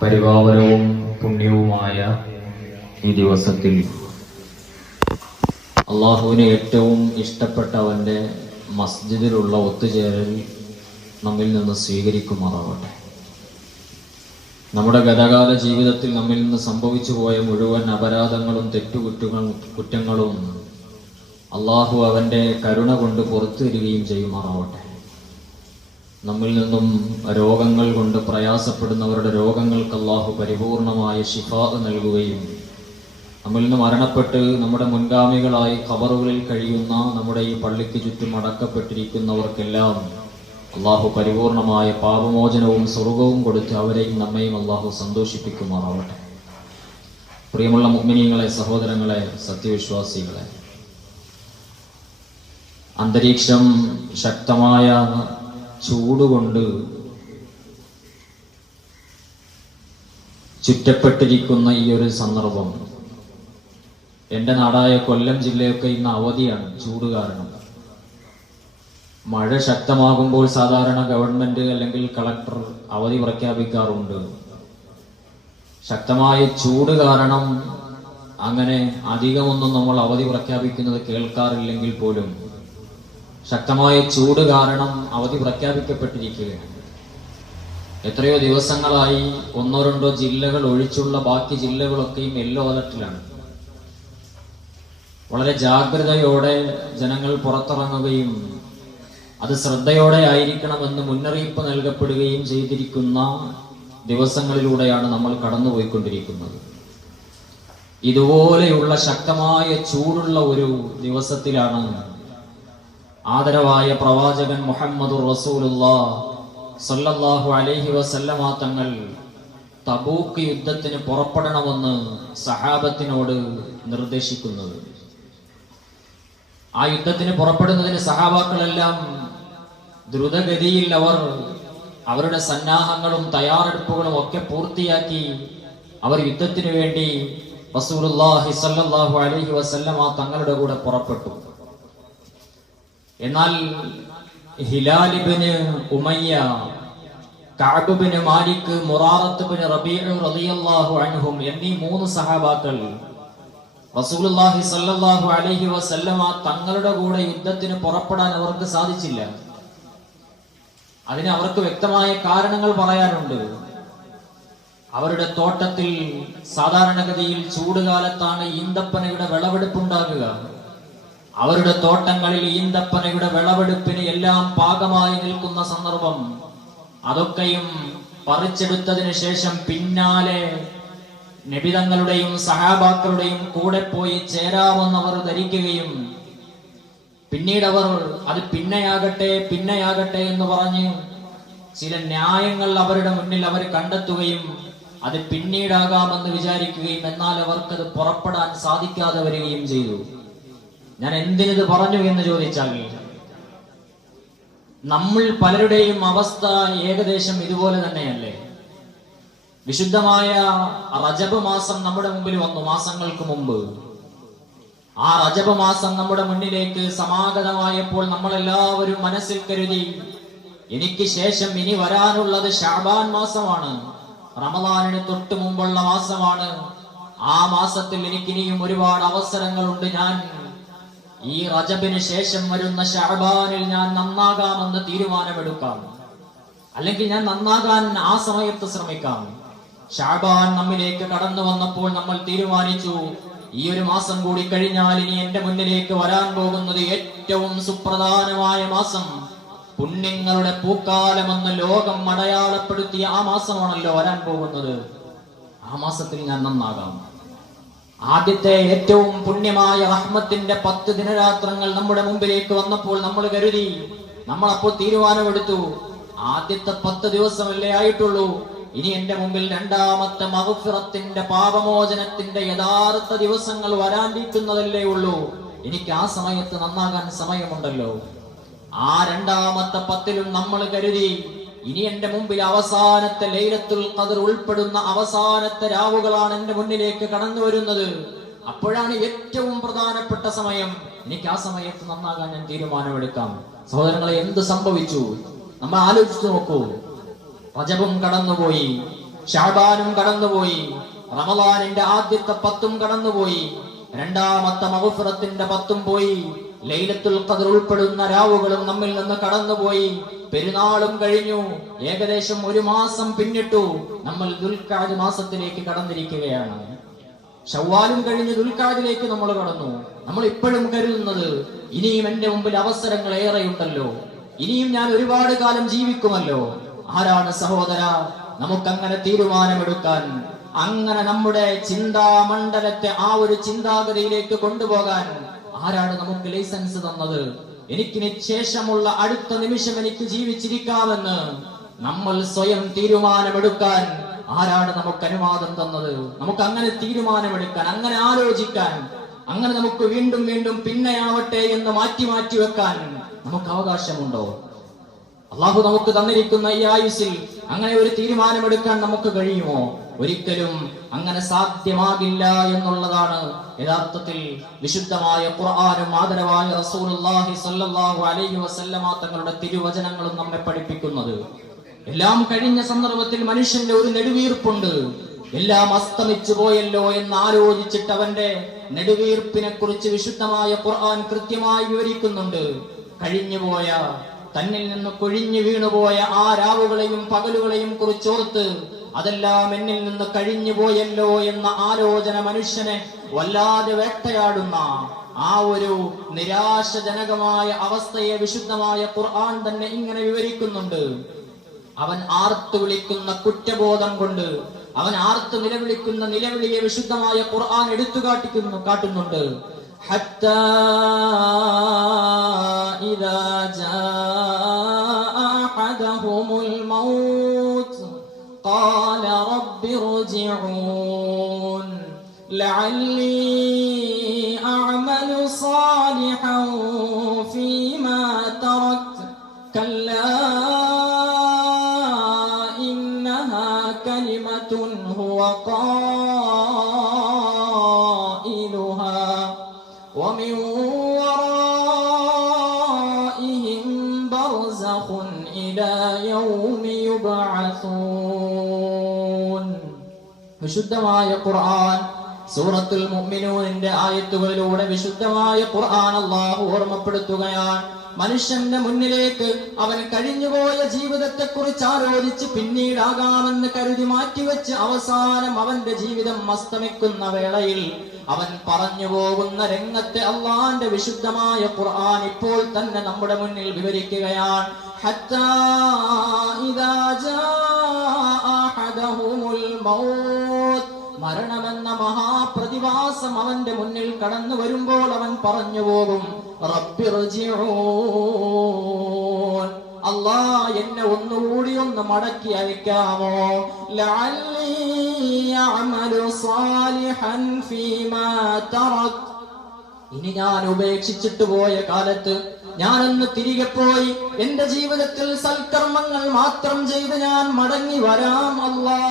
പരിപാവനവും പുണ്യവുമായ ഈ ദിവസത്തിൽ അള്ളാഹുവിന് ഏറ്റവും ഇഷ്ടപ്പെട്ടവന്റെ മസ്ജിദിലുള്ള ഒത്തുചേരൽ നമ്മിൽ നിന്ന് സ്വീകരിക്കുമാറാവട്ടെ. നമ്മുടെ ഗതകാല ജീവിതത്തിൽ നമ്മിൽ നിന്ന് സംഭവിച്ചു പോയ മുഴുവൻ അപരാധങ്ങളും കുറ്റങ്ങളും അള്ളാഹു അവന്റെ കരുണ കൊണ്ട് പുറത്തു തരികയും ചെയ്യുമാറാവട്ടെ. നമ്മിൽ നിന്നും രോഗങ്ങൾ കൊണ്ട് പ്രയാസപ്പെടുന്നവരുടെ രോഗങ്ങൾക്ക് അള്ളാഹു പരിപൂർണമായ ശിഫാ നൽകുകയും നമ്മിൽ നിന്ന് മരണപ്പെട്ട് നമ്മുടെ മുൻഗാമികളായി ഖബറുകളിൽ കഴിയുന്ന നമ്മുടെ ഈ പള്ളിക്ക് ചുറ്റും അടക്കപ്പെട്ടിരിക്കുന്നവർക്കെല്ലാം അള്ളാഹു പരിപൂർണമായ പാപമോചനവും സ്വർഗവും കൊടുത്ത് അവരെയും നമ്മയും അള്ളാഹു സന്തോഷിപ്പിക്കുമാറാവട്ടെ. പ്രിയമുള്ള മുഅ്മിനീങ്ങളെ, സഹോദരങ്ങളെ, സത്യവിശ്വാസികളെ, അന്തരീക്ഷം ശക്തമായ ചൂടുകൊണ്ട് ചുറ്റപ്പെട്ടിരിക്കുന്ന ഈ ഒരു സന്ദർഭം, എൻ്റെ നാടായ കൊല്ലം ജില്ലയൊക്കെ ഇന്ന് അവധിയാണ് ചൂട് കാരണം. മഴ ശക്തമാകുമ്പോൾ സാധാരണ ഗവൺമെന്റ് അല്ലെങ്കിൽ കളക്ടർ അവധി പ്രഖ്യാപിക്കാറുണ്ട്. ശക്തമായ ചൂട് കാരണം അങ്ങനെ അധികമൊന്നും നമ്മൾ അവധി പ്രഖ്യാപിക്കുന്നത് കേൾക്കാറില്ലെങ്കിൽ പോലും ശക്തമായ ചൂട് കാരണം അവധി പ്രഖ്യാപിക്കപ്പെട്ടിരിക്കുകയാണ്. എത്രയോ ദിവസങ്ങളായി ഒന്നോ രണ്ടോ ജില്ലകൾ ഒഴിച്ചുള്ള ബാക്കി ജില്ലകളൊക്കെയും യെല്ലോ അലർട്ടിലാണ്. വളരെ ജാഗ്രതയോടെ ജനങ്ങൾ പുറത്തിറങ്ങുകയും അത് ശ്രദ്ധയോടെ ആയിരിക്കണമെന്ന് മുന്നറിയിപ്പ് നൽകപ്പെടുകയും ചെയ്തിരിക്കുന്ന ദിവസങ്ങളിലൂടെയാണ് നമ്മൾ കടന്നുപോയിക്കൊണ്ടിരിക്കുന്നത്. ഇതുപോലെയുള്ള ശക്തമായ ചൂടുള്ള ഒരു ദിവസത്തിലാണ് ആദരവായ പ്രവാചകൻ മുഹമ്മദുർ റസൂലുള്ളാഹി സ്വല്ലല്ലാഹു അലൈഹി വസല്ലമ തങ്ങൾ തബൂക്ക് യുദ്ധത്തിന് പുറപ്പെടണമെന്ന് സഹാബത്തിനോട് നിർദ്ദേശിക്കുന്നത്. ആ യുദ്ധത്തിന് പുറപ്പെടുന്നതിന് സഹാബാക്കളെല്ലാം ദ്രുതഗതിയിൽ അവരുടെ സന്നാഹങ്ങളും തയ്യാറെടുപ്പുകളും ഒക്കെ പൂർത്തിയാക്കി അവർ യുദ്ധത്തിന് വേണ്ടി റസൂലുള്ളാഹി സ്വല്ലല്ലാഹു അലൈഹി വസല്ലമ തങ്ങളുടെ കൂടെ പുറപ്പെട്ടു. എന്നാൽ ഹിലാൽ ഇബ്നു ഉമയ്യ, കഅബ് ഇബ്നു മാലിക്, മുറാറത്ത് ഇബ്നു റബീഉ റളിയല്ലാഹു അൻഹും എന്നീ മൂന്ന് സഹാബാക്കൾ റസൂലുള്ളാഹി സ്വല്ലല്ലാഹു അലൈഹി വസല്ലമ തങ്ങളുടെ കൂടെ യുദ്ധത്തിന് പുറപ്പെടാൻ അവർക്ക് സാധിച്ചില്ല. അതിന് അവർക്ക് വ്യക്തമായ കാരണങ്ങൾ പറയാനുണ്ട്. അവരുടെ തോട്ടത്തിൽ സാധാരണഗതിയിൽ ചൂടുകാലത്താണ് ഈന്തപ്പനയുടെ വിളവെടുപ്പുണ്ടാകുക. അവരുടെ തോട്ടങ്ങളിൽ ഈന്തപ്പനയുടെ വിളവെടുപ്പിന് എല്ലാം പാകമായി നിൽക്കുന്ന സന്ദർഭം. അതൊക്കെയും പറിച്ചെടുത്തതിന് ശേഷം പിന്നാലെ നബിതങ്ങളുടെയും സഹാബാക്കളുടെയും കൂടെ പോയി ചേരാമെന്നവർ ധരിക്കുകയും പിന്നീട് അവർ അത് പിന്നെയാകട്ടെ എന്ന് പറഞ്ഞ് ചില ന്യായങ്ങൾ അവരുടെ മുന്നിൽ അവർ കണ്ടെത്തുകയും അത് പിന്നീടാകാമെന്ന് വിചാരിക്കുകയും എന്നാൽ അവർക്കത് പുറപ്പെടാൻ സാധിക്കാതെ വരികയും ചെയ്തു. ഞാൻ എന്തിനിത് പറഞ്ഞു എന്ന് ചോദിച്ചാൽ, നമ്മൾ പലരുടെയും അവസ്ഥ ഏകദേശം ഇതുപോലെ തന്നെയല്ലേ? വിശുദ്ധമായ റജബ് മാസം നമ്മുടെ മുമ്പിൽ വന്നു മാസങ്ങൾക്ക് മുമ്പ്. ആ റജബ് മാസം നമ്മുടെ മുന്നിലേക്ക് സമാഗതമായപ്പോൾ നമ്മളെല്ലാവരും മനസ്സിൽ കരുതി, എനിക്ക് ശേഷം ഇനി വരാനുള്ളത് ശഅബാൻ മാസമാണ്, റമദാനിന് തൊട്ട് മുമ്പുള്ള മാസമാണ്. ആ മാസത്തിൽ എനിക്കിനിയും ഒരുപാട് അവസരങ്ങളുണ്ട്. ഞാൻ ഈ റജബിന് ശേഷം വരുന്ന ശഅബാനിൽ ഞാൻ നന്നാകാമെന്ന് തീരുമാനമെടുക്കാം, അല്ലെങ്കിൽ ഞാൻ നന്നാകാൻ ആ സമയത്ത് ശ്രമിക്കാം. ശഅബാൻ നമ്മിലേക്ക് കടന്നു വന്നപ്പോൾ നമ്മൾ തീരുമാനിച്ചു, ഈ ഒരു മാസം കൂടി കഴിഞ്ഞാൽ ഇനി എന്റെ മുന്നിലേക്ക് വരാൻ പോകുന്നത് ഏറ്റവും സുപ്രധാനമായ മാസം, പുണ്യങ്ങളുടെ പൂക്കാലമെന്ന് ലോകം അടയാളപ്പെടുത്തിയ ആ മാസമാണല്ലോ വരാൻ പോകുന്നത്. ആ മാസത്തിൽ ഞാൻ നന്നാകാം. ആദ്യത്തെ ഏറ്റവും പുണ്യമായ റഹ്മത്തിന്റെ 10 ദിനരാത്രങ്ങൾ നമ്മുടെ മുമ്പിലേക്ക് വന്നപ്പോൾ നമ്മൾ കരുതി, നമ്മളപ്പോൾ തീരുമാനമെടുത്തു, ആദ്യത്തെ 10 ദിവസമല്ലേ ആയിട്ടുള്ളൂ, ഇനി എന്റെ മുമ്പിൽ രണ്ടാമത്തെ മഗ്ഫിറത്തിന്റെ പാപമോചനത്തിന്റെ യഥാർത്ഥ ദിവസങ്ങൾ വരാനിരിക്കുന്നതല്ലേ ഉള്ളൂ, എനിക്ക് ആ സമയത്ത് നന്നാകാൻ സമയമുണ്ടല്ലോ. ആ രണ്ടാമത്തെ 10ലും നമ്മൾ കരുതി, ഇനി എന്റെ മുമ്പിൽ അവസാനത്തെ ലൈലത്തുൽ ഖദർ ഉൾപ്പെടുന്ന അവസാനത്തെ രാവുകളാണ് എന്റെ മുന്നിലേക്ക് കടന്നു വരുന്നത്. അപ്പോഴാണ് ഏറ്റവും പ്രധാനപ്പെട്ട സമയം, എനിക്ക് ആ സമയത്ത് നന്നാകാൻ ഞാൻ തീരുമാനമെടുക്കാം. സഹോദരങ്ങളെ, എന്ത് സംഭവിച്ചു നമ്മൾ ആലോചിച്ചു നോക്കൂ. റജബും കടന്നുപോയി, ശഅബാനും കടന്നുപോയി, റമളാനിന്റെ ആദ്യത്തെ 10 കടന്നുപോയി, രണ്ടാമത്തെ മഗ്ഫിറത്തിന്റെ 10 പോയി, ലൈലത്തുൽ ഖദ്ർ ഉൾപ്പെടുന്ന രാവുകളും നമ്മിൽ നിന്ന് കടന്നുപോയി. പെരുന്നാളും കഴിഞ്ഞു, ഏകദേശം 1 മാസം പിന്നിട്ടു. നമ്മൾ ദുൽഖഅദ് മാസത്തിലേക്ക് കടന്നിരിക്കുകയാണ്. ശവ്വാലും കഴിഞ്ഞ് ദുൽഖഅദിലേക്ക് നമ്മൾ കടന്നു. നമ്മൾ ഇപ്പോഴും കരുതുന്നത് ഇനിയും എന്റെ മുമ്പിൽ അവസരങ്ങൾ ഏറെയുണ്ടല്ലോ, ഇനിയും ഞാൻ ഒരുപാട് കാലം ജീവിക്കുമല്ലോ. ആരാണ് സഹോദര നമുക്കങ്ങനെ തീരുമാനമെടുക്കാൻ, അങ്ങനെ നമ്മുടെ ചിന്താമണ്ഡലത്തെ ആ ഒരു ചിന്താഗതിയിലേക്ക് കൊണ്ടുപോകാൻ ആരാണ് നമുക്ക് ലൈസൻസ് തന്നത്? എനിക്കിനി ശേഷമുള്ള അടുത്ത നിമിഷം എനിക്ക് ജീവിച്ചിരിക്കാമെന്ന് നമ്മൾ സ്വയം തീരുമാനമെടുക്കാൻ ആരാണ് നമുക്ക് അനുവാദം തന്നത്? നമുക്ക് അങ്ങനെ തീരുമാനമെടുക്കാൻ, അങ്ങനെ ആലോചിക്കാൻ, അങ്ങനെ നമുക്ക് വീണ്ടും വീണ്ടും പിന്നെയാവട്ടെ എന്ന് മാറ്റി മാറ്റി വെക്കാൻ നമുക്ക് അവകാശമുണ്ടോ? അള്ളാഹു നമുക്ക് തന്നിരിക്കുന്ന ഈ ആയുസ്സിൽ അങ്ങനെ ഒരു തീരുമാനമെടുക്കാൻ നമുക്ക് കഴിയുമോ? ഒരിക്കലും അങ്ങനെ സാധ്യമാകില്ല എന്നുള്ളതാണ് യഥാർത്ഥത്തിൽ വിശുദ്ധമായ ഖുർആനും ആദരവായ റസൂലുള്ളാഹി സ്വല്ലല്ലാഹു അലൈഹി വസല്ലമ തങ്ങളുടെ തിരുവചനങ്ങളും നമ്മെ പഠിപ്പിക്കുന്നത്. എല്ലാം കഴിഞ്ഞ സന്ദർഭത്തിൽ മനുഷ്യന്റെ ഒരു നെടുവീർപ്പുണ്ട്. എല്ലാം അസ്തമിച്ചു പോയല്ലോ എന്ന് ആലോചിച്ചിട്ട് അവന്റെ നെടുവീർപ്പിനെ കുറിച്ച് വിശുദ്ധമായ ഖുർആൻ കൃത്യമായി വിവരിക്കുന്നുണ്ട്. കഴിഞ്ഞുപോയ, തന്നിൽ നിന്ന് കൊഴിഞ്ഞു വീണുപോയ ആ രാവുകളെയും പകലുകളെയും കുറിച്ചോർത്ത് അതെല്ലാം എന്നിൽ നിന്ന് കഴിഞ്ഞു പോയല്ലോ എന്ന ആലോചന മനുഷ്യനെ വല്ലാതെ വേട്ടയാടുന്ന ആ ഒരു നിരാശജനകമായ അവസ്ഥയെ വിശുദ്ധമായ ഖുർആൻ തന്നെ ഇങ്ങനെ വിവരിക്കുന്നുണ്ട്. അവൻ ആർത്തു വിളിക്കുന്ന കുറ്റബോധം കൊണ്ട്, അവൻ ആർത്തു നിലവിളിക്കുന്ന നിലവിളിയെ വിശുദ്ധമായ ഖുർആൻ എടുത്തു കാട്ടുന്നുണ്ട്. ഹത്താ ഇദാ ജാഅ അഹദഹുമുൽ മൗത്ത് ഖാല റബ്ബി ഇർജിഊൻ ലഅല്ലി അഅമലു സാലിഹൻ ഫീമാ തറക്ത് കല്ലാ كلمة هو قائلها ومن ورائهم برزخ إلى يوم يبعثون. വിശുദ്ധമായ ഖുർആൻ സൂറത്തുൽ മുഅ്മിനൂനിന്റെ ആയത്തുകളിലൂടെ വിശുദ്ധമായ ഖുർആൻ അല്ലാഹു ഓർമ്മപ്പെടുത്തുകയാണ്. മനുഷ്യന്റെ മുന്നിലേക്ക് അവൻ കഴിഞ്ഞുപോയ ജീവിതത്തെ കുറിച്ച് ആലോചിച്ച് പിന്നീടാകാമെന്ന് കരുതി മാറ്റിവെച്ച് അവസാനം അവന്റെ ജീവിതം അസ്തമിക്കുന്ന വേളയിൽ അവൻ പറഞ്ഞു പോകുന്ന രംഗത്തെ അള്ളാന്റെ വിശുദ്ധമായ ഖുർആൻ ഇപ്പോൾ തന്നെ നമ്മുടെ മുന്നിൽ വിവരിക്കുകയാണ്. ഹത്താ ഇദാ ജാഅ അഹദഹുമുൽ മൗത്ത്, മരണമെന്ന മഹാപ്രതിഭാസം അവന്റെ മുന്നിൽ കടന്നു വരുമ്പോൾ അവൻ പറഞ്ഞു പോകും, റബ്ബി ഇർജിഊൻ, അല്ലാ എന്നെ ഒന്നുകൂടി ഒന്ന് മടക്കി അയക്കാമോ, ലഅല്ലി അഅമലു സാലിഹൻ ഫീമാ തറക്, ഇനി ഞാൻ ഉപേക്ഷിച്ചിട്ട് പോയ കാലത്ത് ഞാനൊന്ന് തിരികെ പോയി എന്റെ ജീവിതത്തിൽ സൽക്കർമ്മങ്ങൾ മാത്രം ചെയ്ത് ഞാൻ മടങ്ങി വരാം അല്ലാ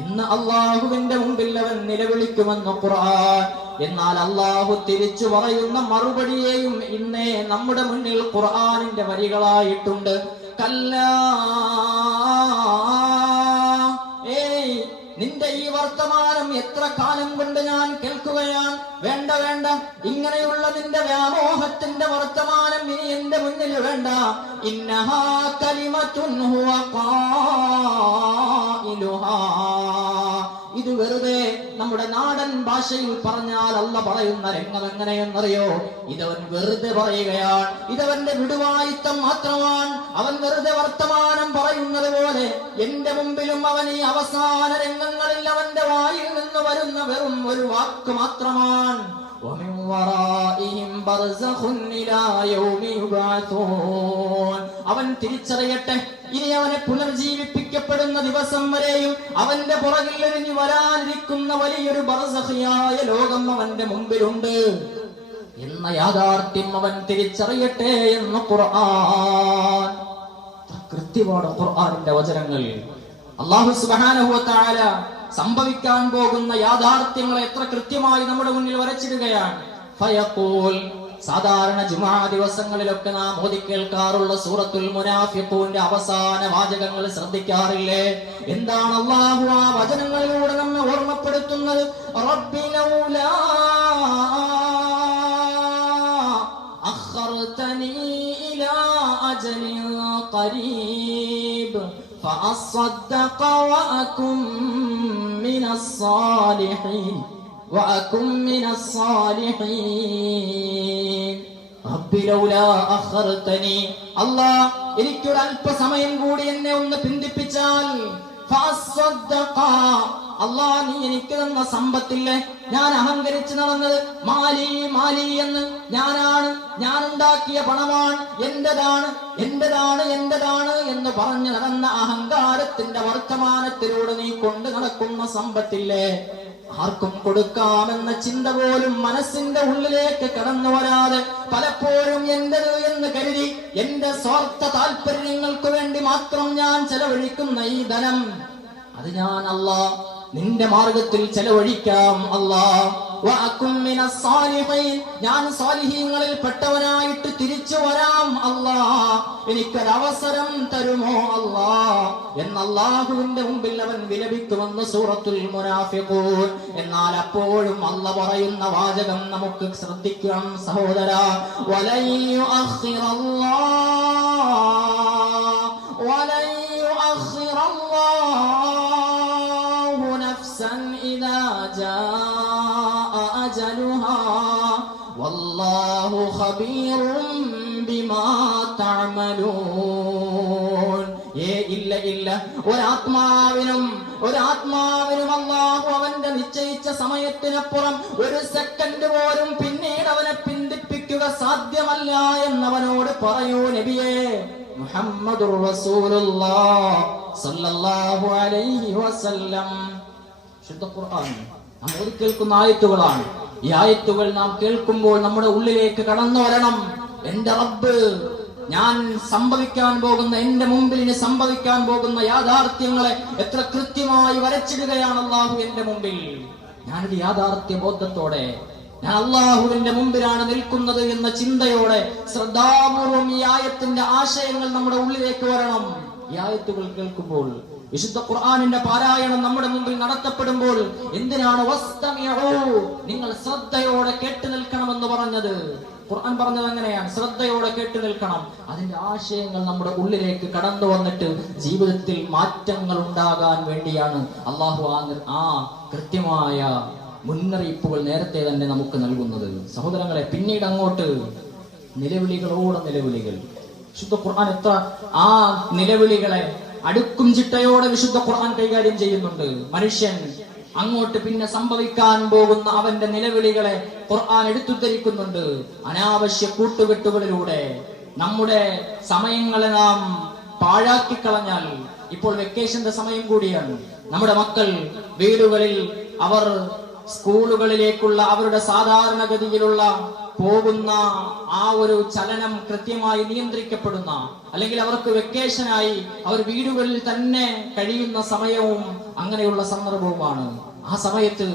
എന്ന് അള്ളാഹുവിന്റെ മുമ്പിൽ അവൻ നിലവിളിക്കുമെന്ന് ഖുർആൻ. എന്നാൽ അള്ളാഹു തിരിച്ചു പറയുന്ന മറുപടിയെയും ഇന്നേ നമ്മുടെ മുന്നിൽ ഖുർആനിന്റെ വരികളായിട്ടുണ്ട്. കല്ലാ, ഏയ് നിന്റെ ഈ വർത്തമാനം എത്ര കാലം കൊണ്ട് ഞാൻ കേൾക്കുകയാണ്. വേണ്ട വേണ്ട, ഇങ്ങനെയുള്ള നിന്റെ വ്യാമോഹത്തിന്റെ വർത്തമാനം ഇനി എന്റെ മുന്നിൽ വേണ്ട. ഇന്നഹാ കലിമത്തുൻ ഹുവ ഖായിലുഹാ, ഇത് വെറുതെ നമ്മുടെ നാടൻ ഭാഷയിൽ പറഞ്ഞാൽ അല്ല പറയുന്ന രംഗം എങ്ങനെയെന്നറിയോ? ഇതവൻ വെറുതെ പറയുകയാണ്, ഇതവന്റെ വിടുവായിത്തം മാത്രമാണ്. അവൻ വെറുതെ വർത്തമാനം പറയുന്നത് പോലെ എന്റെ മുമ്പിലും അവൻ ഈ അവസാന രംഗങ്ങളിൽ അവന്റെ വായിൽ നിന്ന് വരുന്ന വെറും ഒരു വാക്ക് മാത്രമാണ്. അവൻ തിരിച്ചറിയട്ടെ, ഇനി അവനെ പുനർജീവിപ്പിക്കപ്പെടുന്ന ദിവസം വരെയും അവന്റെ പുറകിൽ എറിഞ്ഞു വരാനിരിക്കുന്ന വലിയൊരു ബർസഖിയായ ലോകം അവന്റെ മുമ്പിലുണ്ട് എന്ന യാഥാർത്ഥ്യം അവൻ തിരിച്ചറിയട്ടെ എന്ന് ഖുർആൻ. കൃത്യമാണ് ഖുർആനിന്റെ വചനങ്ങൾ. അല്ലാഹു സുബ്ഹാനഹു വ തആല സംഭവിക്കാൻ പോകുന്ന യാഥാർത്ഥ്യങ്ങളെ എത്ര കൃത്യമായി നമ്മുടെ മുന്നിൽ വരച്ചിടുകയാണ്. ഫയഖൂൽ, സാധാരണ ജുമാ ദിവസങ്ങളിലൊക്കെ നാം ഓതി കേൾക്കാറുള്ള സൂറത്തുൽ മുനാഫിഖൂന്റെ അവസാന വാചകങ്ങൾ ശ്രദ്ധിക്കാറില്ലേ? എന്താണ് അല്ലാഹു ആ വചനങ്ങളിലൂടെ നമ്മെ ഓർമ്മപ്പെടുത്തുന്നത്? റബ്ബിനൗലാ അഖർതനി ഇലാ അജലിൻ ഖരീബ് ഫഅസ്സദ്ദഖ വഅകും മിനസ് സാലിഹീൻ وأكن من الصالحين رب لولا أخرتني الله എനിക്കൊരു അല്പസമയം കൂടി എന്നെ ഒന്ന് പിന്തിപ്പിച്ചാൽ ഫഅസ്സദ്ദഖ അല്ലാഹ് നീ എനിക്ക് തന്ന സമ്പത്തില്ലേ, ഞാൻ അഹങ്കരിച്ച് നടന്നത് മാലി മാലി എന്ന് ഞാൻ ഉണ്ടാക്കിയ പണമാണ്, എന്റേതാണ് എന്റേതാണ് എന്റേതാണ് എന്ന് പറഞ്ഞു നടന്ന അഹങ്കാരത്തിന്റെ വർത്തമാനത്തിലൂടെ നീ കൊണ്ട് നടക്കുന്ന സമ്പത്തില്ലേ, ആർക്കും കൊടുക്കാമെന്ന ചിന്ത പോലും മനസ്സിന്റെ ഉള്ളിലേക്ക് കടന്നു വരാതെ പലപ്പോഴും എന്റേത് എന്ന് കരുതി എന്റെ സ്വാർത്ഥ താല്പര്യങ്ങൾക്ക് വേണ്ടി മാത്രം ഞാൻ ചെലവഴിക്കുന്ന ഈ ധനം, അത് ഞാൻ അല്ലാഹ് നിന്റെ മാർഗത്തിൽ ചെലവഴിക്കാം അല്ലാഹ്. വഅകും മിനസ് സാലിഹീൻ ഞാൻ സാലിഹീങ്ങളിൽ പെട്ടവനായിട്ട് തിരിച്ചു വരാം അല്ലാഹ്, എനിക്കൊരവസരം തരുമോ അല്ലാഹ് എന്ന് അല്ലാഹുവിന്റെ മുമ്പിൽ അവൻ വിലപിക്കുമെന്ന് സൂറത്തുൽ മുനാഫിഖൂൻ. എന്നാൽ അപ്പോഴും അല്ലാഹ് പറയുന്ന വാചകം നമുക്ക് ശ്രദ്ധിക്കണം സഹോദരാ, വലൻ യുഅഖിറല്ലാഹു നഫ്സൻ ഇദാ ജാഅ അജലുഹാ വല്ലാഹു ഖബീറും ബിമാ തഅമലൂൻ. ഇല്ല ഒരാത്മാവിനും അല്ലാഹു അവന്റെ നിശ്ചയിച്ച സമയത്തിനപ്പുറം ഒരു സെക്കൻഡ് പോലും പിന്നീട് അവനെ പിന്തിപ്പിക്കുക സാധ്യമല്ല എന്നവനോട് പറയൂ നബിയേ മുഹമ്മദുർ റസൂലുള്ളാഹ് സ്വല്ലല്ലാഹു അലൈഹി വസല്ലം. ശുദ്ധ ഖുർആൻ നാം ഓതി കേൾക്കുന്ന ആയത്തുകളാണ്. ഈ ആയത്തുകൾ നാം കേൾക്കുമ്പോൾ നമ്മുടെ ഉള്ളിലേക്ക് കടന്നു വരണം. എന്റെ റബ്ബ് ഞാൻ സംഭവിക്കാൻ പോകുന്ന, എന്റെ മുമ്പിൽ ഇനി സംഭവിക്കാൻ പോകുന്ന യാഥാർത്ഥ്യങ്ങളെ എത്ര കൃത്യമായി വരച്ചിടുകയാണ് അല്ലാഹു എന്റെ മുമ്പിൽ. ഞാനൊരു യാഥാർത്ഥ്യ ബോധത്തോടെ ഞാൻ അല്ലാഹുവിന്റെ മുമ്പിലാണ് നിൽക്കുന്നത് എന്ന ചിന്തയോടെ ശ്രദ്ധാപൂർവം ഈ ആയത്തിന്റെ ആശയങ്ങൾ നമ്മുടെ ഉള്ളിലേക്ക് വരണം. ഈ ആയത്തുകൾ കേൾക്കുമ്പോൾ, വിശുദ്ധ ഖുർആനിന്റെ പാരായണം നമ്മുടെ മുമ്പിൽ നടത്തപ്പെടുമ്പോൾ എന്തിനാണ് നിങ്ങൾ ശ്രദ്ധയോടെ കേട്ടു നിൽക്കണമെന്ന് പറഞ്ഞത്? ഖുർആൻ പറഞ്ഞത് അങ്ങനെയാണ്, ശ്രദ്ധയോടെ കേട്ടു നിൽക്കണം. അതിന്റെ ആശയങ്ങൾ നമ്മുടെ ഉള്ളിലേക്ക് കടന്നു വന്നിട്ട് ജീവിതത്തിൽ മാറ്റങ്ങൾ ഉണ്ടാകാൻ വേണ്ടിയാണ് അല്ലാഹു ആ കൃത്യമായ മുന്നറിയിപ്പുകൾ നേരത്തെ തന്നെ നമുക്ക് നൽകുന്നത്. സഹോദരങ്ങളെ, പിന്നീട് അങ്ങോട്ട് നിലവിളികളോടെ നിലവിളികൾ. വിശുദ്ധ ഖുർആൻ എത്ര ആ നിലവിളികളെ അടുക്കും ചിട്ടയോടെ വിശുദ്ധ ഖുർആൻ കൈകാര്യം ചെയ്യുന്നുണ്ട്. മനുഷ്യൻ അങ്ങോട്ട് പിന്നെ സംഭവിക്കാൻ പോകുന്ന അവന്റെ നിലവിളികളെ ഖുർആൻ എടുത്തുദ്ധരിക്കുന്നുണ്ട്. അനാവശ്യ കൂട്ടുകെട്ടുകളിലൂടെ നമ്മുടെ സമയങ്ങളെ നാം പാഴാക്കിക്കളഞ്ഞാൽ, ഇപ്പോൾ വെക്കേഷന്റെ സമയം കൂടിയാണ്, നമ്മുടെ മക്കൾ വീടുകളിൽ അവർ സ്കൂളുകളിലേക്കുള്ള അവരുടെ സാധാരണഗതിയിലുള്ള പോകുന്ന ആ ഒരു ചലനം കൃത്യമായി നിയന്ത്രിക്കപ്പെടുന്ന, അല്ലെങ്കിൽ അവർക്ക് വെക്കേഷനായി അവർ വീടുകളിൽ തന്നെ കഴിയുന്ന സമയവും അങ്ങനെയുള്ള സന്ദർഭവുമാണ്. ആ സമയത്ത്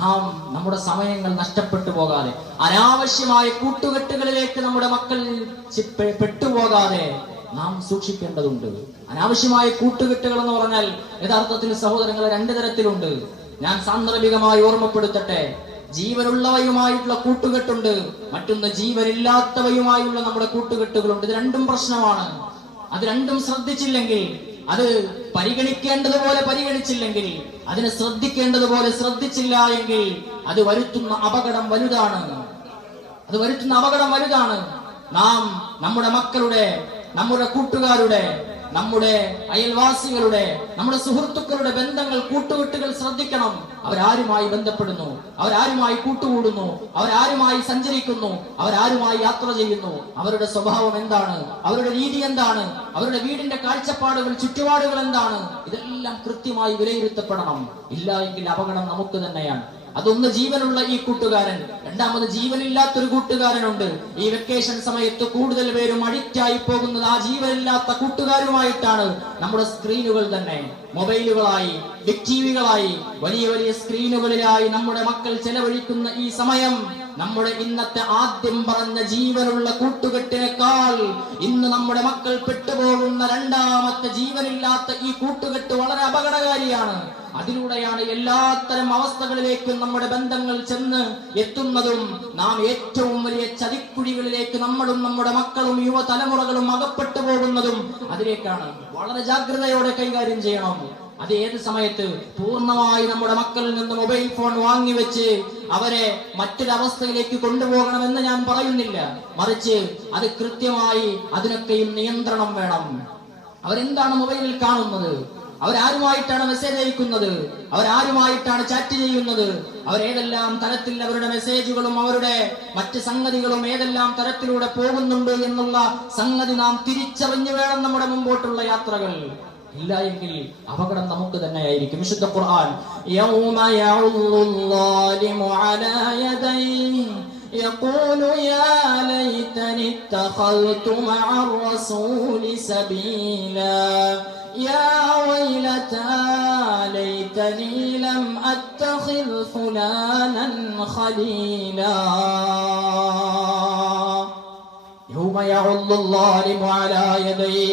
നാം നമ്മുടെ സമയങ്ങൾ നഷ്ടപ്പെട്ടു പോകാതെ, അനാവശ്യമായ കൂട്ടുകെട്ടുകളിലേക്ക് നമ്മുടെ മക്കൾ പെട്ടുപോകാതെ നാം സൂക്ഷിക്കേണ്ടതുണ്ട്. അനാവശ്യമായ കൂട്ടുകെട്ടുകൾ എന്ന് പറഞ്ഞാൽ യഥാർത്ഥത്തിൽ സഹോദരങ്ങളെ രണ്ട് തരത്തിലുണ്ട്. ഞാൻ സാന്ദർഭികമായി ഓർമ്മപ്പെടുത്തട്ടെ. ജീവനുള്ളവയുമായിട്ടുള്ള കൂട്ടുകെട്ടുണ്ട്, മറ്റൊന്ന് ജീവനില്ലാത്തവയുമായുള്ള നമ്മുടെ കൂട്ടുകെട്ടുകളുണ്ട്. ഇത് രണ്ടും പ്രശ്നമാണ്. അത് രണ്ടും ശ്രദ്ധിച്ചില്ലെങ്കിൽ, അത് പരിഗണിക്കേണ്ടതുപോലെ പരിഗണിച്ചില്ലെങ്കിൽ, അതിനെ ശ്രദ്ധിക്കേണ്ടതുപോലെ ശ്രദ്ധിച്ചില്ല എങ്കിൽ അത് വരുത്തുന്ന അപകടം വലുതാണ്. നാം നമ്മുടെ മക്കളുടെ, നമ്മുടെ കൂട്ടുകാരുടെ, നമ്മുടെ അയൽവാസികളുടെ, നമ്മുടെ സുഹൃത്തുക്കളുടെ ബന്ധങ്ങൾ, കൂട്ടുകെട്ടുകൾ ശ്രദ്ധിക്കണം. അവരാരുമായി ബന്ധപ്പെടുന്നു, അവരാരുമായി കൂട്ടുകൂടുന്നു, അവരാരുമായി സഞ്ചരിക്കുന്നു, അവരാരുമായി യാത്ര ചെയ്യുന്നു, അവരുടെ സ്വഭാവം എന്താണ്, അവരുടെ രീതി എന്താണ്, അവരുടെ വീടിന്റെ കാഴ്ചപ്പാടുകൾ, ചുറ്റുപാടുകൾ എന്താണ്, ഇതെല്ലാം കൃത്യമായി വിലയിരുത്തപ്പെടണം. ഇല്ല എങ്കിൽ അപകടം നമുക്ക് തന്നെയാണ്. അതൊന്ന് ജീവനുള്ള ഈ കൂട്ടുകാരൻ, രണ്ടാമത് ജീവനില്ലാത്തൊരു കൂട്ടുകാരനുണ്ട്. ഈ വെക്കേഷൻ സമയത്ത് കൂടുതൽ പേരും അഡിക്റ്റ് ആയി പോകുന്നത് ആ ജീവനില്ലാത്ത കൂട്ടുകാരുമായിട്ടാണ്. നമ്മുടെ സ്ക്രീനുകൾ തന്നെ മൊബൈലുകളായി, ബിഗ് ടിവികളായി, വലിയ വലിയ സ്ക്രീനുകളിലായി നമ്മുടെ മക്കൾ ചെലവഴിക്കുന്ന ഈ സമയം നമ്മുടെ ഇന്നത്തെ ആദ്യം പറഞ്ഞ ജീവനുള്ള കൂട്ടുകെട്ടിനേക്കാൾ ഇന്ന് നമ്മുടെ മക്കൾ പെട്ടുപോകുന്ന രണ്ടാമത്തെ ജീവനില്ലാത്ത ഈ കൂട്ടുകെട്ട് വളരെ അപകടകാരിയാണ്. അതിലൂടെയാണ് എല്ലാത്തരം അവസ്ഥകളിലേക്കും നമ്മുടെ ബന്ധങ്ങൾ ചെന്ന് എത്തുന്നതും നാം ഏറ്റവും വലിയ ചതിക്കുഴികളിലേക്ക് നമ്മളും നമ്മുടെ മക്കളും യുവതലമുറകളും അകപ്പെട്ടു പോകുന്നതും അതിലേക്കാണ്. വളരെ ജാഗ്രതയോടെ കൈകാര്യം ചെയ്യണം. അത് ഏത് സമയത്ത് പൂർണ്ണമായി നമ്മുടെ മക്കളിൽ നിന്ന് മൊബൈൽ ഫോൺ വാങ്ങിവെച്ച് അവരെ മറ്റൊരവസ്ഥയിലേക്ക് കൊണ്ടുപോകണമെന്ന് ഞാൻ പറയുന്നില്ല. മറിച്ച് അത് കൃത്യമായി അതിനൊക്കെയും നിയന്ത്രണം വേണം. അവരെന്താണ് മൊബൈലിൽ കാണുന്നത്, അവരാരുമായിട്ടാണ് മെസ്സേജ് അയക്കുന്നത്, അവരാരുമായിട്ടാണ് ചാറ്റ് ചെയ്യുന്നത്, അവരേതെല്ലാം തരത്തിൽ അവരുടെ മെസ്സേജുകളും അവരുടെ മറ്റ് സംഗതികളും ഏതെല്ലാം തരത്തിലൂടെ പോകുന്നുണ്ട് എന്നുള്ള സംഗതി നാം തിരിച്ചറിഞ്ഞു വേണം നമ്മുടെ മുമ്പോട്ടുള്ള യാത്രകൾ. ഇല്ല എങ്കിൽ അപകടം നമുക്ക് തന്നെയായിരിക്കും. വിശുദ്ധ ഖുർആൻ യൗമ യഉള്ളുല്ലാലിമു അലാ യദൈഹി യഖൂലു യാ ലൈതനി ഇത്തഖൽതു മഅർ റസൂലി സബീലാ യാ വൈലതാ ലൈതനി ലം അത്തഖിദ് ഫുലാനൻ ഖലീലാ. യൗമ യഉള്ളുല്ലാലിമു അലാ യദൈഹി,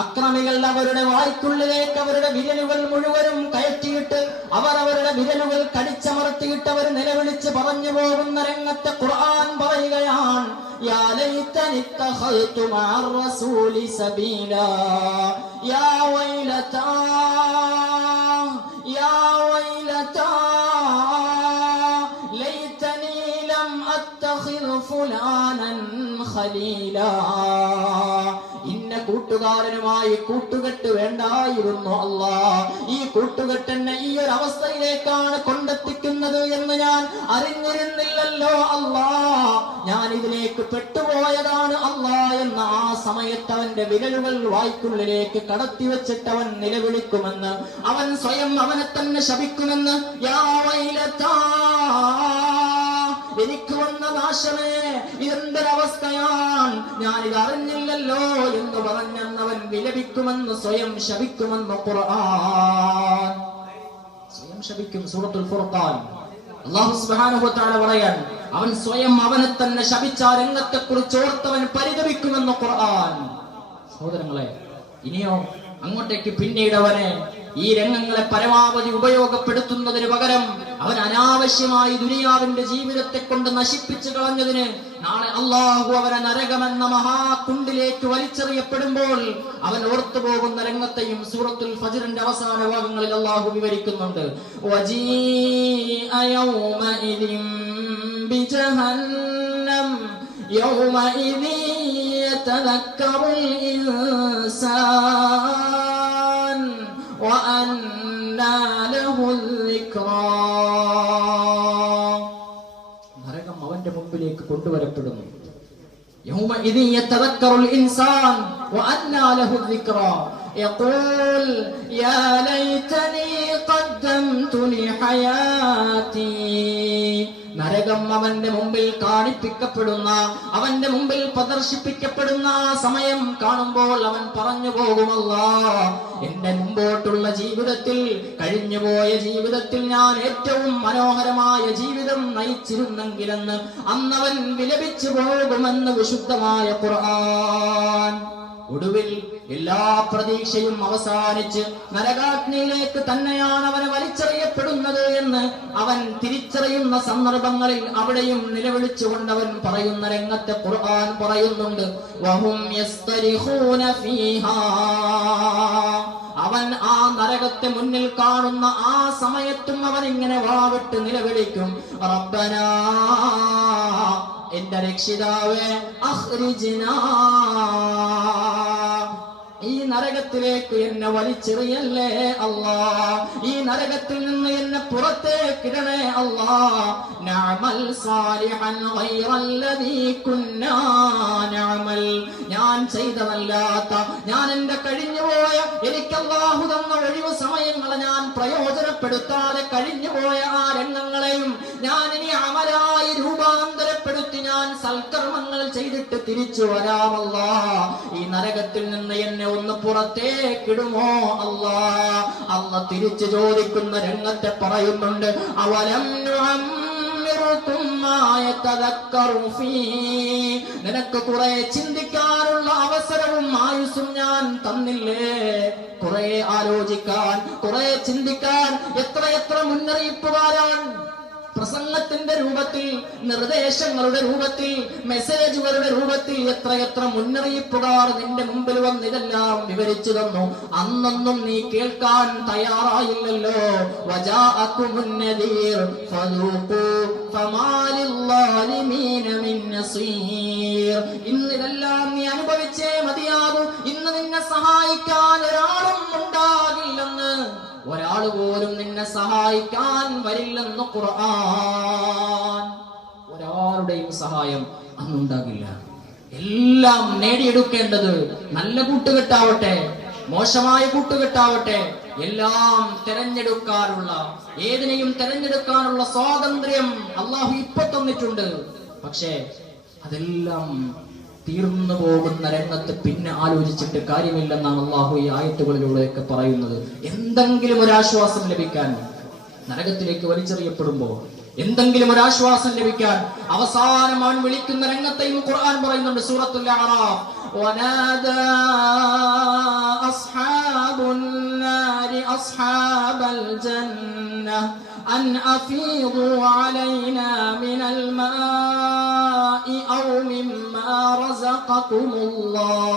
അക്രമികൾ അവരുടെ വായ്ക്കുള്ളിലേക്ക് അവരുടെ വിരലുകൾ മുഴുവനും കയറ്റിയിട്ട് അവർ അവരുടെ വിരലുകൾ കടിച്ചമർത്തിയിട്ട് അവർ നിലവിളിച്ച് പറഞ്ഞു പോകുന്ന രംഗത്തെ ഖുർആൻ പറയുകയാണ് യാ ലൈതനി ഇത്തഖൽതു മഅർ റസൂലി സബീലാ യാ വൈലതാ യാ വൈലതാ ലൈതനി ലം അത്തഖിദ് ഫുലാനൻ ഖലീലാ. ഇന്ന കൂട്ടുകാരനുമായി കൂട്ടുകെട്ട് വേണ്ടായിരുന്നു അല്ലാ, ഈ കൂട്ടുകെട്ട് എന്നെ ഈ ഒരു അവസ്ഥയിലേക്കാണ് കൊണ്ടെത്തിക്കുന്നത് എന്ന് ഞാൻ അറിഞ്ഞിരുന്നില്ലല്ലോ അല്ലാ, ഞാൻ ഇതിലേക്ക് പെട്ടുപോയതാണ് അല്ലാ എന്ന ആ സമയത്ത് അവന്റെ വിരലുകൾ വായ്ക്കുള്ളിലേക്ക് കടത്തിവെച്ചിട്ട് അവൻ നിലവിളിക്കുമെന്ന്, അവൻ സ്വയം അവനെ തന്നെ ശപിക്കുമെന്ന്. യാ വൈലതാ, എനിക്ക് വന്ന നാശമേ, ഇതെന്തൊരവസ്ഥയാണ്, ഞാനിത് അറിഞ്ഞില്ലല്ലോ എന്ന് പറഞ്ഞവൻ വിലപിക്കുമെന്ന് സ്വയം ശപിക്കുമെന്ന് ഖുർആൻ. സ്വയം ശപിക്കും. സൂറത്തുൽ ഫുർഖാൻ അല്ലാഹു സുബ്ഹാനഹു വ തആല പറയാൻ അവൻ സ്വയം അവനെ തന്നെ ശപിച്ച രംഗത്തെ കുറിച്ച് ഓർത്തവൻ പരിതപിക്കുമെന്ന് ഖുർആൻ. സഹോദരങ്ങളെ, ഇനിയോ അങ്ങോട്ടേക്ക് പിന്നീട് അവനെ ഈ രംഗങ്ങളെ പരമാവധി ഉപയോഗപ്പെടുത്തുന്നതിന് പകരം അവൻ അനാവശ്യമായി ദുനിയാവിന്റെ ജീവിതത്തെ കൊണ്ട് നശിപ്പിച്ചു കളഞ്ഞതിന് നാളെ അള്ളാഹു അവനെ നരകമെന്ന മഹാകുണ്ടിലേക്ക് വലിച്ചെറിയപ്പെടുമ്പോൾ അവൻ ഓർത്തു പോകുന്ന രംഗത്തെയും സൂറത്തുൽ ഫജ്റിന്റെ അവസാന ഭാഗങ്ങളിൽ അള്ളാഹു വിവരിക്കുന്നുണ്ട്. വജീഅ യൗമഇദിൻ ബിജഹന്നം യൗമഇദിൻ യതദക്കറുൽ ഇൻസാൻ വഅന്നാ ലഹുൽ ദിക്റാ. നരകം അവന്റെ മുമ്പിലേക്ക് കൊണ്ടുവരപ്പെടുന്നു. യൗമഇദിൻ യതദക്കറുൽ ഇൻസാൻ വഅന്നാ ലഹുൽ ദിക്റാ യഖൂൽ യാ ലൈതനി ഖദ്ദംതു ലിഹയാതി. നരകം അവന്റെ മുമ്പിൽ കാണിപ്പിക്കപ്പെടുന്ന, അവന്റെ മുമ്പിൽ പ്രദർശിപ്പിക്കപ്പെടുന്ന ആ സമയം കാണുമ്പോൾ അവൻ പറഞ്ഞു പോകുമല്ലാ, എന്റെ മുമ്പോട്ടുള്ള ജീവിതത്തിൽ, കഴിഞ്ഞുപോയ ജീവിതത്തിൽ ഞാൻ ഏറ്റവും മനോഹരമായ ജീവിതം നയിച്ചിരുന്നെങ്കിലെന്ന് അന്നവൻ വിലപിച്ചു പോകുമെന്ന് വിശുദ്ധമായ ഖുർആൻ. ഒടുവിൽ എല്ലാ പ്രതീക്ഷയും അവസാനിച്ച് നരകാഗ്നിയിലേക്ക് തന്നെയാണ് അവനെ വലിച്ചെറിയപ്പെടുന്നത് എന്ന് അവൻ തിരിച്ചറിയുന്ന സന്ദർഭങ്ങളിൽ അവിടെയും നിലവിളിച്ചുകൊണ്ട് അവൻ പറയുന്ന രംഗത്തെ ഖുർആൻ പറയുന്നുണ്ട് വഹും യസ്തരിഖൂന ഫീഹാ. അവൻ ആ നരകത്തെ മുന്നിൽ കാണുന്ന ആ സമയത്തും അവൻ ഇങ്ങനെ വാവിട്ട് നിലവിളിക്കും, റബ്ബനാ, എന്റെ രക്ഷിതാവേ, അഖ്രിജ്നാ, ഈ നരകത്തിലേക്ക് എന്നെ വലിച്ചെറിയല്ലേ അല്ലാ, ഈ നരകത്തിൽ നിന്ന് എന്നെ പുറത്തേക്കിടണേ അല്ലാ. നഅമൽ സാലിഹൻ ഗൈറല്ലദീ കുന്നാ നഅമൽ. ഞാൻ ചെയ്തതല്ലാത്ത, ഞാൻ എന്റെ കഴിഞ്ഞുപോയ, എനിക്ക് അല്ലാഹു തന്ന ഒഴിവു സമയങ്ങളെ ഞാൻ പ്രയോജനപ്പെടുത്താതെ കഴിഞ്ഞുപോയ ആ രംഗങ്ങളെയും ഞാൻ ഇനി അമലായി രൂപാന്തരപ്പെടുത്തി ഞാൻ സൽക്കർമ്മങ്ങൾ ചെയ്തിട്ട് തിരിച്ചു വരാമല്ലാ. ഈ നരകത്തിൽ നിന്ന് എന്നെ ഒന്ന് പുറത്തേക്കിടുമോ അല്ലാ. അല്ല തിരിച്ചു ചോദിക്കുന്ന രംഗത്തെ പറയുന്നുണ്ട്, അവലം നിനക്ക് കുറെ ചിന്തിക്കാനുള്ള അവസരവും ആയുസ്സും ഞാൻ തന്നില്ലേ? കുറെ ആലോചിക്കാൻ, കുറെ ചിന്തിക്കാൻ. എത്ര മുന്നറിയിപ്പുകാരാണ് പ്രസംഗത്തിന്റെ രൂപത്തിൽ, നിർദ്ദേശങ്ങളുടെ രൂപത്തിൽ, മെസ്സേജുകളുടെ രൂപത്തിൽ എത്ര മുന്നറിയിപ്പുകാർ നിന്റെ മുമ്പിൽ വന്ന് ഇതെല്ലാം വിവരിച്ചു തന്നു. അന്നൊന്നും നീ കേൾക്കാൻ തയ്യാറായില്ലല്ലോ. വജാഅകുമുൻ നദീർ ഫദൂഖൂ ഫമാ ലിൽളാലിമീന മിൻ നസീർ. ഇന്നിതെല്ലാം നീ അനുഭവിച്ചേ മതിയാകൂ. ഇന്ന് നിന്നെ സഹായിക്കാൻ ഒരാളും ഉണ്ടാകില്ലെന്ന്, ഒരാൾ പോലും നിന്നെ സഹായിക്കാൻ വരില്ലെന്ന് ഖുർആൻ. ഒരാളുടെയും സഹായം അന്നുണ്ടാകില്ല. എല്ലാം നേടിയെടുക്കേണ്ടത് നല്ല കൂട്ടുകെട്ടാവട്ടെ, മോശമായ കൂട്ടുകെട്ടാവട്ടെ, എല്ലാം തെരഞ്ഞെടുക്കാനുള്ള, ഏതിനെയും തെരഞ്ഞെടുക്കാനുള്ള സ്വാതന്ത്ര്യം അള്ളാഹു ഇപ്പൊ തന്നിട്ടുണ്ട്. പക്ഷേ അതെല്ലാം തീർന്നു പോകുന്ന രംഗത്ത് പിന്നെ ആലോചിച്ചിട്ട് കാര്യമില്ലെന്നാണ് അള്ളാഹു ഈ ആയത്തുകളിലൂടെയൊക്കെ പറയുന്നത്. എന്തെങ്കിലും ഒരു ആശ്വാസം ലഭിക്കാൻ, നരകത്തിലേക്ക് വലിച്ചെറിയപ്പെടുമ്പോ എന്തെങ്കിലും ഒരു ആശ്വാസം ലഭിക്കാൻ അവസാനം അവൻ വിളിക്കുന്ന രംഗത്തെയും ഖുർആൻ പറയുന്നുണ്ട്. സൂറത്തുൽ അഅറാഫ്, വനാദാ അസ്ഹാബുൻ നാരി അസ്ഹാബൽ ജന്ന അൻ അഫീദു അലൈനാ മിനൽ മാഇ ഔ മിമ്മാ റസഖകുമുല്ലാഹ്.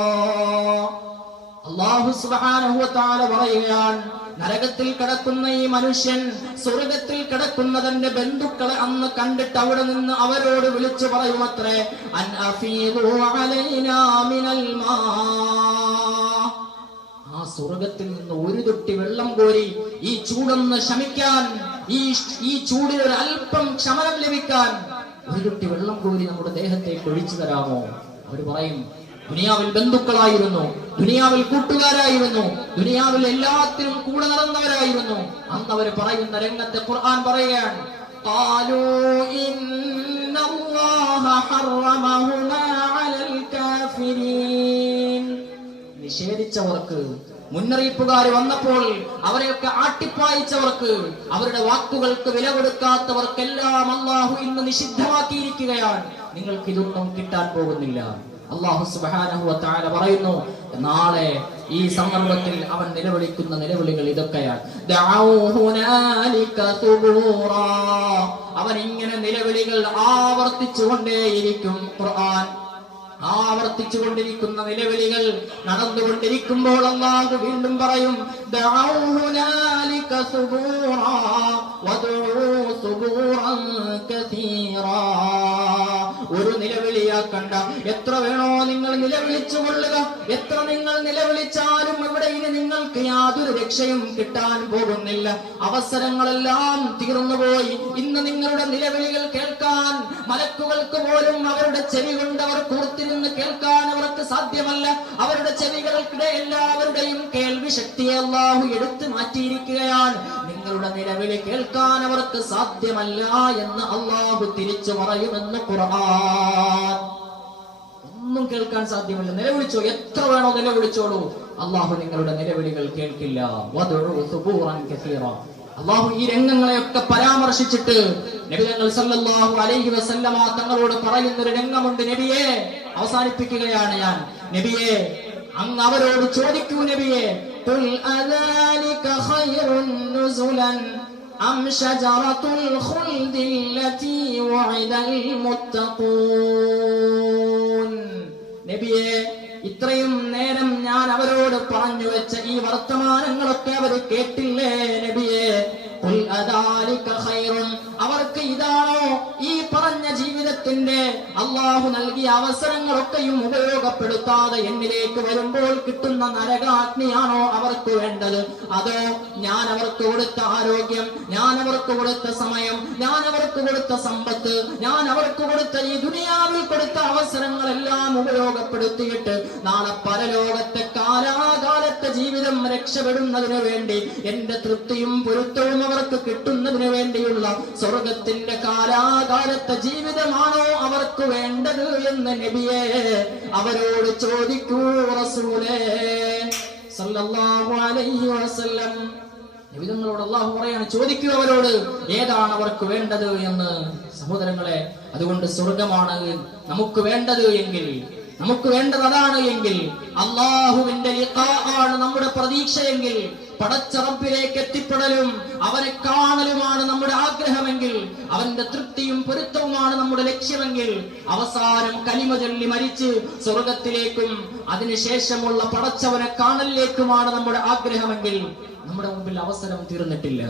അല്ലാഹു സുബ്ഹാനഹു വ തആല പറയുകയാണ്, നരകത്തിൽ കിടക്കുന്ന ഈ മനുഷ്യൻ സ്വർഗത്തിൽ കിടക്കുന്ന തന്റെ ബന്ധുക്കളെ അന്ന് കണ്ടിട്ട് അവിടെ നിന്ന് അവരോട് വിളിച്ചു പറയുമത്രേ, അൻ അഫീദു അലൈനാ മിനൽ മാ. ആ സ്വർഗത്തിൽ നിന്ന് ഒരു തൊട്ടി വെള്ളം കോരി ഈ ചൂടൊന്ന് ശമിക്കാൻ, ഈ ചൂടിൽ ഒരു അല്പം ശമനം ലഭിക്കാൻ ഒരു തൊട്ടി വെള്ളം കോരി നമ്മുടെ ദേഹത്തേക്ക് ഒഴിച്ചു തരാമോ? അവർ പറയും, ദുനിയാവിൽ ബന്ധുക്കളായിരുന്നു, ദുനിയാവിൽ കൂട്ടുകാരായിരുന്നു, ദുനിയാവിൽ എല്ലാത്തിനും കൂടെ നടന്നവരായിരുന്നു. അന്ന് അവർ പറയുന്ന രംഗത്തെ ഖുർആൻ പറയുകയാണ്, ഖാലൂ ഇന്നല്ലാഹ ഹറമഹുമാ അലൽ കാഫിരീൻ. നിഷേധിച്ചവർക്ക്, മുന്നറിയിപ്പുകാർ വന്നപ്പോൾ അവരെയൊക്കെ ആട്ടിപ്പായിച്ചവർക്ക്, അവരുടെ വാക്കുകൾക്ക് വില കൊടുക്കാത്തവർക്കെല്ലാം അല്ലാഹു ഇന്ന് നിഷിദ്ധമാക്കിയിരിക്കുകയാണ്. നിങ്ങൾക്ക് ഇതൊന്നും കിട്ടാൻ പോകുന്നില്ല. അല്ലാഹു സുബ്ഹാനഹു വ തആല പറയുന്നു, നാളെ ഈ സന്ദർഭത്തിൽ അവൻ നിലവിളിക്കുന്ന നിലവിളികൾ ഇതൊക്കെയാണ്. അവൻ ഇങ്ങനെ നിലവിളികൾ ആവർത്തിച്ചുകൊണ്ടേയിരിക്കും. ഖുർആൻ ആവർത്തിച്ചുകൊണ്ടിരിക്കുന്ന നിലവിളികൾ നടന്നുകൊണ്ടിരിക്കുമ്പോൾ അല്ലാഹു വീണ്ടും പറയും, ഒരു നിലവിളിയാക്കണ്ട, എത്ര വേണോ നിങ്ങൾ നിലവിളിച്ചു കൊള്ളുക. എത്ര നിങ്ങൾ നിലവിളിച്ചാലും ഇവിടെ ഇനി നിങ്ങൾക്ക് യാതൊരു രക്ഷയും കിട്ടാൻ പോകുന്നില്ല. അവസരങ്ങളെല്ലാം തീർന്നുപോയി. ഇന്ന് നിങ്ങളുടെ നിലവിളികൾ കേൾക്കാൻ മലക്കുകൾക്ക് പോലും അവരുടെ ചെവി കൊണ്ട് അവർ കൂർത്തിരുന്ന് കേൾക്കാൻ അവർക്ക് സാധ്യമല്ല. അവരുടെ ചെവികൾക്കിടെ എല്ലാവരുടെയും കേൾവി ശക്തിയെ അല്ലാഹു എടുത്തു മാറ്റിയിരിക്കുകയാണ്. നിങ്ങളുടെ നിലവിളി കേൾക്കാൻ അവർക്ക് സാധ്യമല്ല എന്ന് അല്ലാഹു തിരിച്ചു പറയുമെന്ന് ഖുർആൻ. ഒന്നും കേൾക്കാൻ സാധ്യമല്ല. നിലവിളിച്ചോ, എത്ര വേണോ നിലവിളിച്ചോളൂ, അല്ലാഹു നിങ്ങളുടെ നിലവിളികൾ കേൾക്കില്ല. അല്ലാഹു ഈ രംഗങ്ങളെയൊക്കെ പരാമർശിച്ചിട്ട് നബികൾ സല്ലല്ലാഹു അലൈഹി വസല്ലമ തങ്ങളോട് പറയുന്ന ഒരു രംഗമുണ്ട്. നബിയെ, അവസാനിപ്പിക്കുകയാണ് ഞാൻ. നബിയെ, അങ്ങ് അവരോട് ചോദിക്കൂ. നബിയെ, ഖുൽ അദാലിക ഖൈറുൻ നുസുലൻ അം ശജറത്തുൽ ഖുൽദി അല്ലതി വഅദൽ മുത്തഖൂൻ. നബിയെ, ഇത്രയും നേരം ഞാൻ അവരോട് പറഞ്ഞു വെച്ച ഈ വർത്തമാനങ്ങളൊക്കെ അവർ കേട്ടില്ലേ? നബിയെ, ഖുൽ അദാലിക ഖൈറുൻ, അവർക്ക് ഇതാണോ ഈ പറഞ്ഞ ജീവിതത്തിന്റെ അല്ലാഹു നൽകിയ അവസരങ്ങളൊക്കെയും ഉപയോഗപ്പെടുത്താതെ എന്നിലേക്ക് വരുമ്പോൾ കിട്ടുന്ന നരകാഗ്നിയാണോ അവർക്ക് വേണ്ടത്? അതോ ഞാൻ അവർക്ക് കൊടുത്ത ആരോഗ്യം, ഞാൻ അവർക്ക് കൊടുത്ത സമയം, ഞാൻ അവർക്ക് കൊടുത്ത സമ്പത്ത്, ഞാൻ അവർക്ക് കൊടുത്ത ഈ ദുനിയാവിൽ കൊടുത്ത അവസരങ്ങളെല്ലാം ഉപയോഗപ്പെടുത്തിയിട്ട് നാളെ പരലോകത്തെ കാലാകാലത്തെ ജീവിതം രക്ഷപ്പെടുന്നതിന് വേണ്ടി, എന്റെ തൃപ്തിയും പൊരുത്തവും അവർക്ക് കിട്ടുന്നതിന് വേണ്ടിയുള്ള സ്വർഗത്തിന്റെ കാലാകാലത്തെ ജീവിതമാണോ ഏതാണോ അവർക്ക് വേണ്ടത് എന്ന് നബിയെ അവരോട് ചോദിക്കൂ റസൂലേ സല്ലല്ലാഹു അലൈഹി വസല്ലം. നബി തങ്ങളോട് അല്ലാഹു പറയാണ്, ചോദിക്കൂ അവരോട് ഏതാണ് അവർക്ക് വേണ്ടത് എന്ന്. സഹോദരങ്ങളെ, അതുകൊണ്ട് സ്വർഗമാണ് നമുക്ക് വേണ്ടത് എങ്കിൽ, നമുക്ക് വേണ്ടത് അതാണ് എങ്കിൽ, അല്ലാഹുവിന്റെ ലിഖാ ആണ് നമ്മുടെ പ്രതീക്ഷയെങ്കിൽ, പടച്ച റബ്ബിലേക്ക് എത്തിപ്പെടലും അവനെ കാണലുമാണ് നമ്മുടെ ആഗ്രഹമെങ്കിൽ, അവന്റെ തൃപ്തിയും പൊരുത്തവുമാണ് നമ്മുടെ ലക്ഷ്യമെങ്കിൽ, അവസാനം കലിമ ചൊല്ലി മരിച്ച് സ്വർഗത്തിലേക്കും അതിനുശേഷമുള്ള പടച്ചവനെ കാണലിലേക്കുമാണ് നമ്മുടെ ആഗ്രഹമെങ്കിൽ, നമ്മുടെ മുമ്പിൽ അവസരം തീർന്നിട്ടില്ല.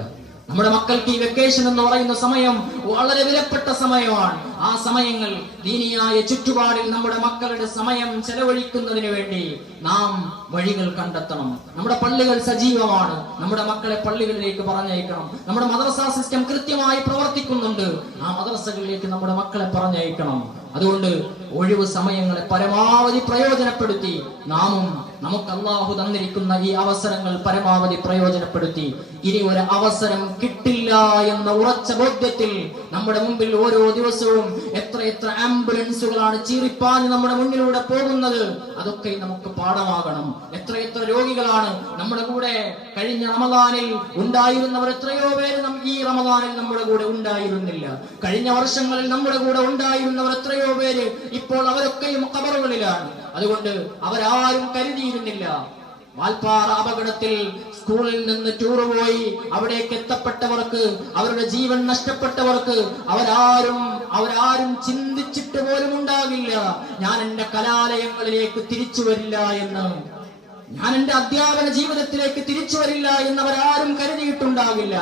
നമ്മുടെ മക്കൾക്ക് ഈ വെക്കേഷൻ എന്ന് പറയുന്ന സമയം വളരെ വിലപ്പെട്ട സമയമാണ്. ആ സമയങ്ങൾ ദീനിയായ ചുറ്റുപാടിൽ നമ്മുടെ മക്കളുടെ സമയം ചെലവഴിക്കുന്നതിന് വേണ്ടി നാം വഴികൾ കണ്ടെത്തണം. നമ്മുടെ പള്ളികൾ സജീവമാണ്, നമ്മുടെ മക്കളെ പള്ളികളിലേക്ക് പറഞ്ഞയക്കണം. നമ്മുടെ മദ്രസ സിസ്റ്റം കൃത്യമായി പ്രവർത്തിക്കുന്നുണ്ട്, ആ മദ്രസകളിലേക്ക് നമ്മുടെ മക്കളെ പറഞ്ഞയക്കണം. അതുകൊണ്ട് ഒഴിവ് സമയങ്ങളെ പരമാവധി പ്രയോജനപ്പെടുത്തി നാമും നമുക്ക് അല്ലാഹു തന്നിരിക്കുന്ന ഈ അവസരങ്ങൾ പരമാവധി പ്രയോജനപ്പെടുത്തി ഇനി ഒരു അവസരം കിട്ടില്ല എന്ന ഉറച്ച ബോധ്യത്തിൽ നമ്മുടെ മുമ്പിൽ ഓരോ ദിവസവും എത്ര ആംബുലൻസുകളാണ് ചീറിപ്പാഞ്ഞ് നമ്മുടെ മുന്നിലൂടെ പോകുന്നത്. അതൊക്കെ നമുക്ക് പാഠമാകണം. എത്ര രോഗികളാണ് നമ്മുടെ കൂടെ കഴിഞ്ഞ റമദാനിൽ ഉണ്ടായിരുന്നവർ, എത്രയോ പേര് ഈ റമദാനിൽ നമ്മുടെ കൂടെ ഉണ്ടായിരുന്നില്ല. കഴിഞ്ഞ വർഷങ്ങളിൽ നമ്മുടെ കൂടെ ഉണ്ടായിരുന്നവർ എത്രയോ പേര് ഇപ്പോൾ അവരൊക്കെയും ഖബറുകളിലാണ്. അതുകൊണ്ട് അവരാരും കരുതിയിരുന്നില്ല. വാൽപ്പാറ അപകടത്തിൽ സ്കൂളിൽ നിന്ന് ടൂർ പോയി അവിടേക്ക് എത്തപ്പെട്ടവർക്ക്, അവരുടെ ജീവൻ നഷ്ടപ്പെട്ടവർക്ക് അവരാരും ചിന്തിച്ചിട്ട് പോലും ഉണ്ടാകില്ല ഞാൻ എന്റെ കലാലയങ്ങളിലേക്ക് തിരിച്ചു വരില്ല എന്ന്, ഞാൻ എന്റെ അധ്യാപന ജീവിതത്തിലേക്ക് തിരിച്ചു വരില്ല എന്നവരാരും കരുതിയിട്ടുണ്ടാകില്ല.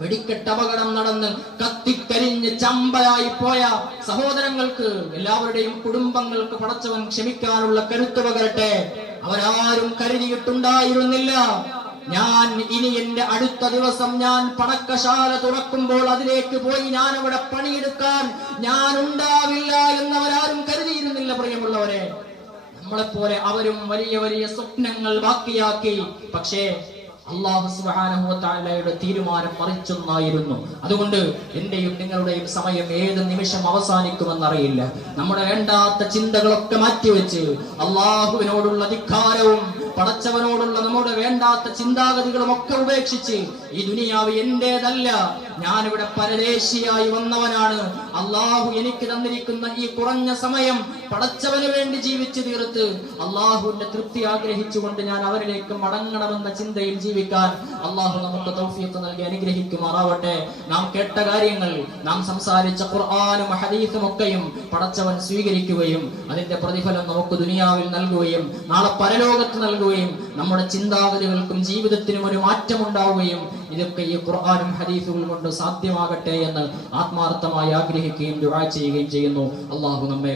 വെടിക്കെട്ട് അപകടം നടന്ന് കത്തിക്കരിഞ്ഞ് ചമ്പലായി പോയ സഹോദരങ്ങൾക്ക്, എല്ലാവരുടെയും കുടുംബങ്ങൾക്ക് പടച്ചവൻ ക്ഷമിക്കാനുള്ള കരുത്ത് പകരട്ടെ. അവരാരും കരുതിയിട്ടുണ്ടായിരുന്നില്ല ഞാൻ ഇനി എന്റെ അടുത്ത ദിവസം ഞാൻ പടക്കശാല തുറക്കുമ്പോൾ അതിലേക്ക് പോയി ഞാൻ അവിടെ പണിയെടുക്കാൻ ഞാൻ ഉണ്ടാവില്ല എന്നവരാരും കരുതിയിരുന്നില്ല. പ്രിയമുള്ളവരെ, നമ്മളെപ്പോലെ അവരും വലിയ വലിയ സ്വപ്നങ്ങൾ ബാക്കിയാക്കി. പക്ഷേ അല്ലാഹു സുബ്ഹാനഹു വ തആലയുടെ തീരുമാനം മറിച്ചൊന്നായിരുന്നു. അതുകൊണ്ട് എന്റെയും നിങ്ങളുടെയും സമയം ഏത് നിമിഷം അവസാനിക്കുമെന്നറിയില്ല. നമ്മുടെ വേണ്ടാത്ത ചിന്തകളൊക്കെ മാറ്റിവെച്ച് അല്ലാഹുവിനോടുള്ള ധിക്കാരവും പടച്ചവനോടുള്ള നമ്മുടെ വേണ്ടാത്ത ചിന്താഗതികളും ഒക്കെ ഉപേക്ഷിച്ച് ഈ ദുനിയാവ് എന്റേതല്ല, ഞാനിവിടെ പരദേശിയായി വന്നവനാണ്, അല്ലാഹു എനിക്ക് തന്നിരിക്കുന്ന ഈ കുറഞ്ഞ സമയം പടച്ചവന് വേണ്ടി ജീവിച്ചു തീർത്ത് അല്ലാഹുവിന്റെ തൃപ്തി ആഗ്രഹിച്ചുകൊണ്ട് ഞാൻ അവരിലേക്ക് മടങ്ങണമെന്ന ചിന്തയിൽ ജീവിക്കാൻ അല്ലാഹു നമുക്ക് തൗഫീഖ് നൽകി അനുഗ്രഹിക്കുമാറാവട്ടെ. നാം കേട്ട കാര്യങ്ങൾ, നാം സംസാരിച്ച ഖുർആനും ഹദീസും ഒക്കെയും പടച്ചവൻ സ്വീകരിക്കുകയും അതിന്റെ പ്രതിഫലം നമുക്ക് ദുനിയാവിൽ നൽകുകയും നാളെ പരലോകത്ത് നൽകുകയും നമ്മുടെ ചിന്താഗതികൾക്കും ജീവിതത്തിനും ഒരു മാറ്റമുണ്ടാവുകയും ഇതൊക്കെ ഈ ഖുർആനും ഹദീസുകൾ കൊണ്ട് സാധ്യമാകട്ടെ എന്ന് ആത്മാർത്ഥമായി ആഗ്രഹിക്കുകയും ദുആ ചെയ്യുകയും ചെയ്യുന്നു. അല്ലാഹു നമ്മെ